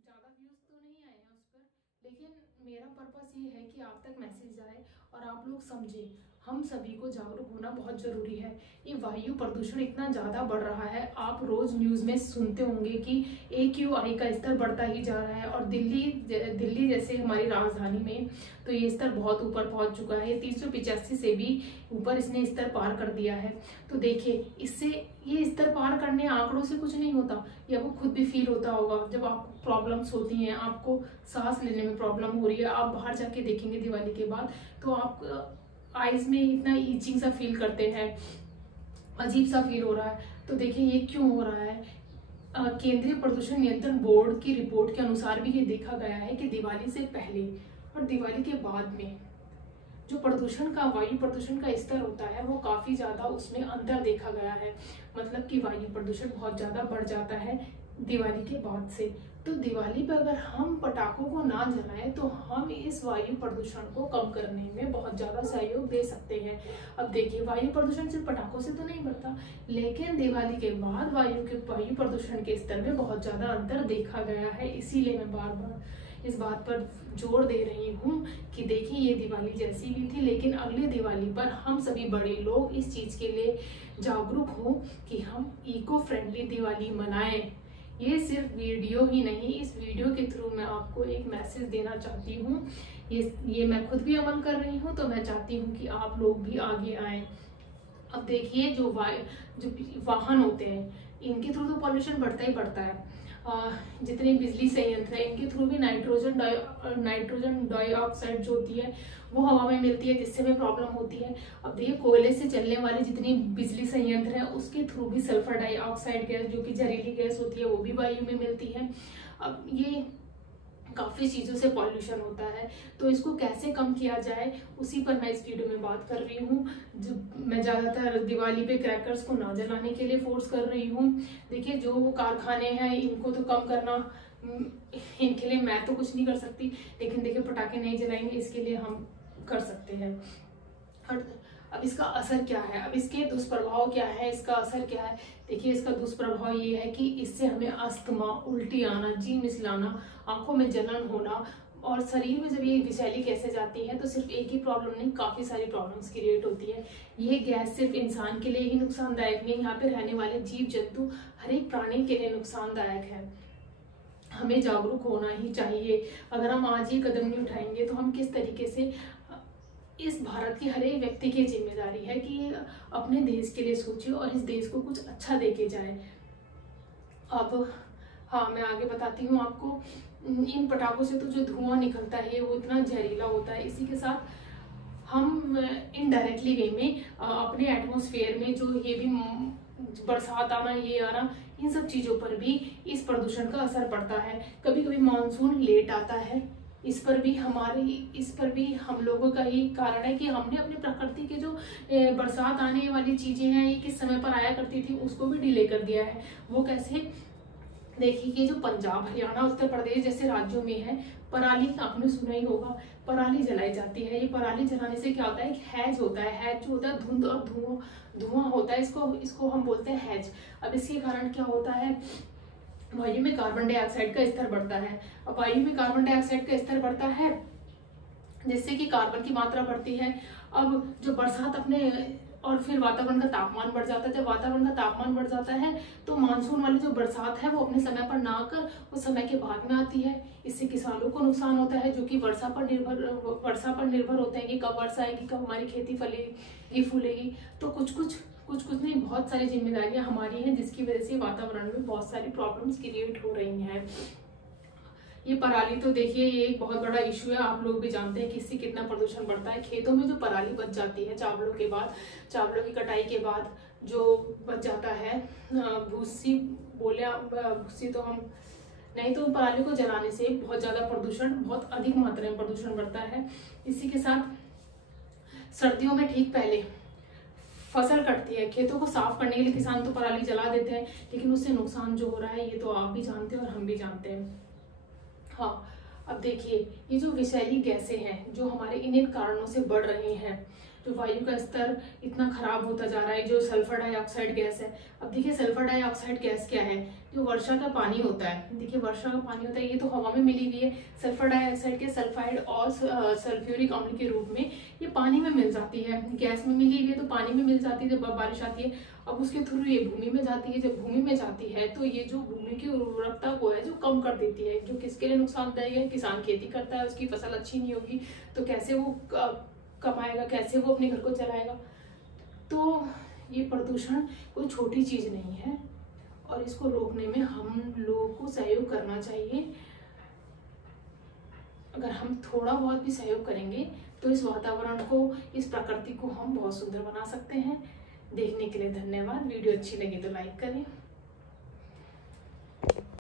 ज़्यादा व्यूज़ तो नहीं आए हैं उस पर, लेकिन मेरा पर्पस ये है कि आप तक मैसेज जाए और आप लोग समझें। हम सभी को जागरूक होना बहुत ज़रूरी है। ये वायु प्रदूषण इतना ज़्यादा बढ़ रहा है, आप रोज़ न्यूज़ में सुनते होंगे कि AQI का स्तर बढ़ता ही जा रहा है। और दिल्ली जैसे हमारी राजधानी में तो ये स्तर बहुत ऊपर पहुंच चुका है। 385 से भी ऊपर इसने स्तर पार कर दिया है। तो देखिए, इससे ये स्तर पार करने आंकड़ों से कुछ नहीं होता, ये आपको खुद भी फील होता होगा। जब आपको प्रॉब्लम्स होती हैं, आपको सांस लेने में प्रॉब्लम हो रही है, आप बाहर जाके देखेंगे दिवाली के बाद तो आप आईज में इतना ईचिंग सा फील करते हैं, अजीब सा फील हो रहा है। तो देखिए ये क्यों हो रहा है। केंद्रीय प्रदूषण नियंत्रण बोर्ड की रिपोर्ट के अनुसार भी ये देखा गया है कि दिवाली से पहले और दिवाली के बाद में जो प्रदूषण का वायु प्रदूषण का स्तर होता है वो काफी ज्यादा उसमें अंतर देखा गया है। मतलब कि वायु प्रदूषण बहुत ज्यादा बढ़ जाता है दिवाली के बाद से। तो दिवाली पर अगर हम पटाखों को ना जलाएं तो हम इस वायु प्रदूषण को कम करने में बहुत ज्यादा सहयोग दे सकते हैं। अब देखिए, वायु प्रदूषण सिर्फ पटाखों से तो नहीं बढ़ता, लेकिन दिवाली के बाद वायु प्रदूषण के स्तर में बहुत ज्यादा अंतर देखा गया है। इसीलिए मैं बार बार इस बात पर जोर दे रही हूँ कि देखिए, ये दिवाली जैसी भी थी, लेकिन अगले दिवाली पर हम सभी बड़े लोग इस चीज के लिए जागरूक हों कि हम इको फ्रेंडली दिवाली मनाएं। ये सिर्फ वीडियो ही नहीं, इस वीडियो के थ्रू मैं आपको एक मैसेज देना चाहती हूँ। ये मैं खुद भी अमल कर रही हूँ, तो मैं चाहती हूँ कि आप लोग भी आगे आए। अब देखिए, जो वाहन होते हैं इनके थ्रू तो पॉल्यूशन बढ़ता ही बढ़ता है। जितने बिजली संयंत्र है इनके थ्रू भी नाइट्रोजन डाइऑक्साइड जो होती है वो हवा में मिलती है, जिससे हमें प्रॉब्लम होती है। अब देखिए, कोयले से चलने वाली जितनी बिजली संयंत्र है उसके थ्रू भी सल्फर डाइऑक्साइड गैस, जो कि जहरीली गैस होती है, वो भी वायु में मिलती है। अब ये काफी चीजों से पॉल्यूशन होता है, तो इसको कैसे कम किया जाए उसी पर मैं इस वीडियो में बात कर रही हूँ। जो मैं ज्यादातर दिवाली पे क्रैकर्स को ना जलाने के लिए फोर्स कर रही हूँ। देखिए, जो कारखाने हैं इनको तो कम करना, इनके लिए मैं तो कुछ नहीं कर सकती, लेकिन देखिए पटाखे नहीं जलाएंगे इसके लिए हम कर सकते हैं। और अब इसका असर क्या है, अब इसके दुष्प्रभाव क्या है, इसका असर क्या है। देखिए, इसका दुष्प्रभाव ये है कि इससे हमें अस्थमा, उल्टी आना, जी मिचलाना, आंखों में जलन होना, और शरीर में जब ये विषैली गैसें जाती है तो सिर्फ एक ही प्रॉब्लम नहीं, काफी सारी प्रॉब्लम्स क्रिएट होती है। ये गैस सिर्फ इंसान के लिए ही नुकसानदायक नहीं, यहाँ पे रहने वाले जीव जंतु, हर एक प्राणी के लिए नुकसानदायक है। हमें जागरूक होना ही चाहिए। अगर हम आज ही कदम नहीं उठाएंगे तो हम किस तरीके से, इस भारत की हर एक व्यक्ति की जिम्मेदारी है कि अपने देश के लिए सोचे और इस देश को कुछ अच्छा देके जाए। अब हाँ, मैं आगे बताती हूँ आपको। इन पटाखों से तो जो धुआं निकलता है वो इतना जहरीला होता है। इसी के साथ हम इनडायरेक्टली वे में अपने एटमॉस्फेयर में जो ये भी बरसात आना, ये आना, इन सब चीजों पर भी इस प्रदूषण का असर पड़ता है। कभी कभी मानसून लेट आता है, इस पर भी हम लोगों का ही कारण है कि हमने अपनी प्रकृति के जो बरसात आने वाली चीजें हैं, ये किस समय पर आया करती थी, उसको भी डिले कर दिया है। वो कैसे, देखिए कि जो पंजाब, हरियाणा, उत्तर प्रदेश जैसे राज्यों में है, पराली, आपने सुना ही होगा, पराली जलाई जाती है। ये पराली जलाने से क्या होता है, एक हैज होता है, हैज जो होता है धुंध और धुआं होता है, इसको हम बोलते हैं हैज। अब इसके कारण क्या होता है, वायु में कार्बन डाइऑक्साइड का स्तर बढ़ता है। अब वायु में कार्बन डाइऑक्साइड का स्तर बढ़ता है जिससे कि कार्बन की मात्रा बढ़ती है। अब जो बरसात अपने, और फिर वातावरण का तापमान बढ़ जाता है। जब वातावरण का तापमान बढ़ जाता है तो मानसून वाली जो बरसात है वो अपने समय पर ना आकर वो समय के बाद में आती है। इससे किसानों को नुकसान होता है, जो कि वर्षा पर निर्भर होते हैं कि कब वर्षा आएगी, कब हमारी खेती फलेगी फूलेगी। तो कुछ नहीं, बहुत सारी जिम्मेदारियां हमारी हैं, जिसकी वजह से वातावरण में बहुत सारी प्रॉब्लम्स क्रिएट हो रही हैं। ये पराली तो देखिए, ये एक बहुत बड़ा इशू है, आप लोग भी जानते हैं कि इससे कितना प्रदूषण बढ़ता है। खेतों में जो पराली बच जाती है चावलों के बाद, चावलों की कटाई के बाद जो बच जाता है, भूसी बोले, भूसी तो हम नहीं, तो पराली को जलाने से बहुत ज्यादा प्रदूषण, बहुत अधिक मात्रा में प्रदूषण बढ़ता है। इसी के साथ सर्दियों में ठीक पहले फसल कटती है, खेतों को साफ करने के लिए किसान तो पराली जला देते हैं, लेकिन उससे नुकसान जो हो रहा है ये तो आप भी जानते हैं और हम भी जानते हैं। हाँ, अब देखिए, ये जो विषैली गैसें हैं जो हमारे इन कारणों से बढ़ रही हैं, जो वायु का स्तर इतना खराब होता जा रहा है, जो सल्फर डाइऑक्साइड गैस है। अब देखिए सल्फर डाइऑक्साइड गैस क्या है, जो वर्षा का पानी होता है, देखिए वर्षा का पानी होता है, ये तो हवा में मिली हुई है। सल्फर डाइऑक्साइड के सल्फाइड और सल्फ्यूरिक अम्ल के रूप में ये पानी में मिल जाती है। गैस में मिली हुई है तो पानी में मिल जाती है जब बारिश आती है। अब उसके थ्रू ये भूमि में जाती है। जब भूमि में जाती है तो ये जो भूमि की उर्वरकता को है जो कम कर देती है, जो किसके लिए नुकसानदायक है। किसान खेती करता है, उसकी फसल अच्छी नहीं होगी तो कैसे वो कमाएगा, कैसे वो अपने घर को चलाएगा। तो ये प्रदूषण कोई छोटी चीज नहीं है और इसको रोकने में हम लोगों को सहयोग करना चाहिए। अगर हम थोड़ा बहुत भी सहयोग करेंगे तो इस वातावरण को, इस प्रकृति को हम बहुत सुंदर बना सकते हैं। देखने के लिए धन्यवाद। वीडियो अच्छी लगी तो लाइक करें।